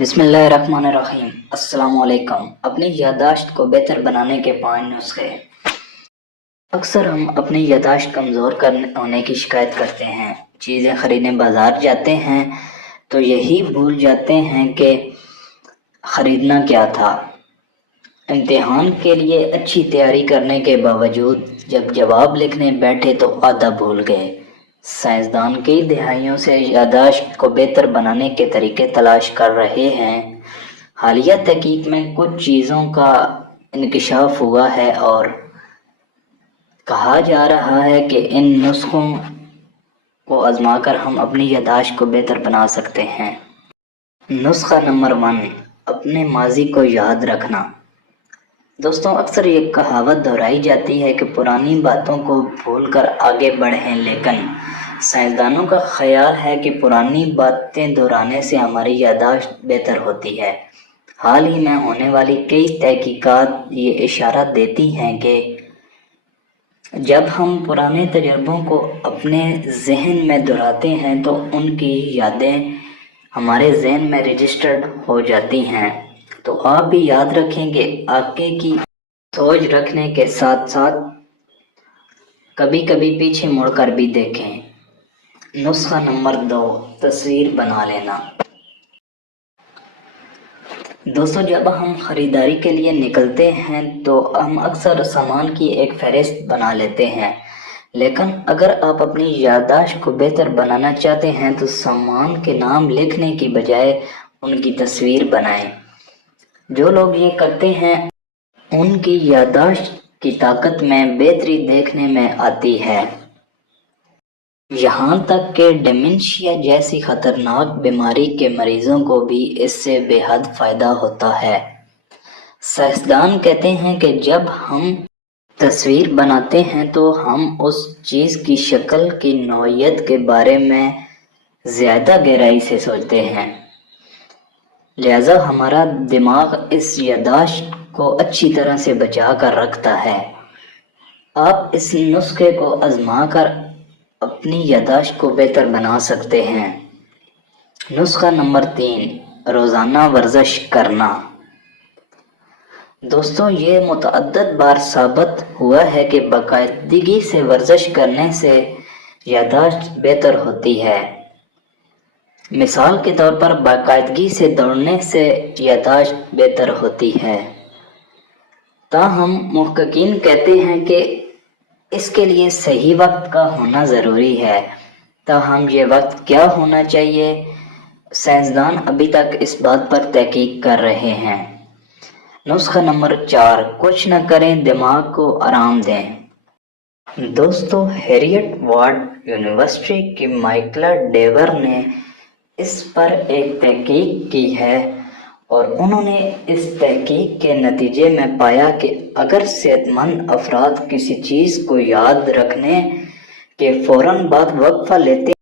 بسم اللہ الرحمن الرحیم۔ السلام علیکم۔ اپنی یادداشت کو بہتر بنانے کے 5 نسخے۔ اکثر ہم اپنی یادداشت کمزور ہونے کی شکایت کرتے ہیں۔ چیزیں خریدنے بازار جاتے ہیں تو یہی بھول جاتے ہیں کہ خریدنا کیا تھا۔ امتحان کے لیے اچھی تیاری کرنے کے باوجود جب جواب لکھنے بیٹھے تو آدھا بھول گئے۔ سائنسدان کئی دہائیوں سے یادداشت کو بہتر بنانے کے طریقے تلاش کر رہے ہیں۔ حالیہ تحقیق میں کچھ چیزوں کا انکشاف ہوا ہے اور کہا جا رہا ہے کہ ان نسخوں کو آزما کر ہم اپنی یادداشت کو بہتر بنا سکتے ہیں۔ نسخہ نمبر 1، اپنے ماضی کو یاد رکھنا۔ دوستوں، اکثر یہ کہاوت دہرائی جاتی ہے کہ پرانی باتوں کو بھول کر آگے بڑھیں، لیکن سائنسدانوں کا خیال ہے کہ پرانی باتیں دہرانے سے ہماری یادداشت بہتر ہوتی ہے۔ حال ہی میں ہونے والی کئی تحقیقات یہ اشارہ دیتی ہیں کہ جب ہم پرانے تجربوں کو اپنے ذہن میں دہراتے ہیں تو ان کی یادیں ہمارے ذہن میں رجسٹرڈ ہو جاتی ہیں۔ تو آپ بھی یاد رکھیں کہ آگے کی سوچ رکھنے کے ساتھ ساتھ کبھی کبھی پیچھے مڑ کر بھی دیکھیں۔ نسخہ نمبر 2، تصویر بنا لینا۔ دوستوں، جب ہم خریداری کے لیے نکلتے ہیں تو ہم اکثر سامان کی ایک فہرست بنا لیتے ہیں، لیکن اگر آپ اپنی یادداشت کو بہتر بنانا چاہتے ہیں تو سامان کے نام لکھنے کی بجائے ان کی تصویر بنائیں۔ جو لوگ یہ کرتے ہیں ان کی یادداشت کی طاقت میں بہتری دیکھنے میں آتی ہے۔ یہاں تک کہ ڈیمنشیا جیسی خطرناک بیماری کے مریضوں کو بھی اس سے بے حد فائدہ ہوتا ہے۔ سائنسدان کہتے ہیں کہ جب ہم تصویر بناتے ہیں تو ہم اس چیز کی شکل کی نوعیت کے بارے میں زیادہ گہرائی سے سوچتے ہیں، لہذا ہمارا دماغ اس یادداشت کو اچھی طرح سے بچا کر رکھتا ہے۔ آپ اس نسخے کو آزما کر اپنی یادداشت کو بہتر بنا سکتے ہیں۔ نسخہ نمبر 3، روزانہ ورزش کرنا۔ دوستوں، یہ متعدد بار ثابت ہوا ہے کہ باقاعدگی سے ورزش کرنے سے یادداشت بہتر ہوتی ہے۔ مثال کے طور پر باقاعدگی سے دوڑنے سے یادداشت بہتر ہوتی ہے۔ تاہم محققین کہتے ہیں کہ اس کے لیے صحیح وقت کا ہونا ضروری ہے۔ تاہم یہ وقت کیا ہونا چاہیے، سائنسدان ابھی تک اس بات پر تحقیق کر رہے ہیں۔ نسخہ نمبر 4، کچھ نہ کریں، دماغ کو آرام دیں۔ دوستو، ہیریٹ وارڈ یونیورسٹی کی مائیکل ڈیور نے اس پر ایک تحقیق کی ہے اور انہوں نے اس تحقیق کے نتیجے میں پایا کہ اگر صحت مند افراد کسی چیز کو یاد رکھنے کے فوراً بعد وقفہ لیتے